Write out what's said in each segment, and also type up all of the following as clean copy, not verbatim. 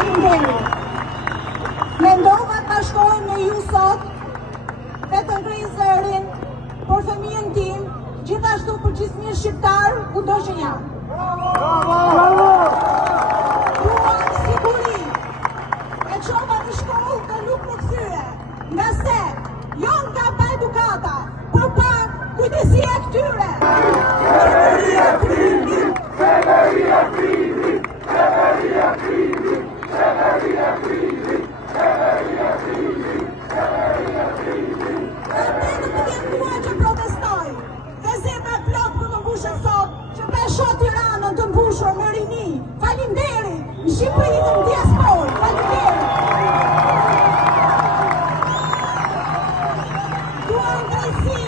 Faleminderit. Mendova të bashkohem me ju sot dhe të ngrej zërin për fëmijën tim, gjithashtu për gjithëmijë shqiptar kudo që janë. Duan siguri. E çova në shkollë dhe nuk më kthye. Nga se jo nga pa edukata, por pa kujdesia e këtyre. Qeveria krimi, qeveria krimi, qeveria krimi, qeveria krimi, qeveria krimi, qeveria krimi. Dhe në të vjen mua që protestoj, dhe zemra plot për më mbushën sot, që me shoh Tiranën të mbushur me rini. Faleminderit, në Shqipëri dhe në diasporë. Faleminderit. Duan drejtësi,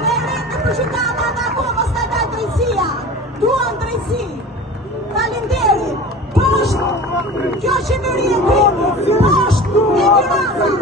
dhe rende për gjykata dhe akoma s'ka dalë drejtësia. Duan drejtësi. Faleminderit. Poshtë kjo qeveri e krimit, poshtë e Tiranës.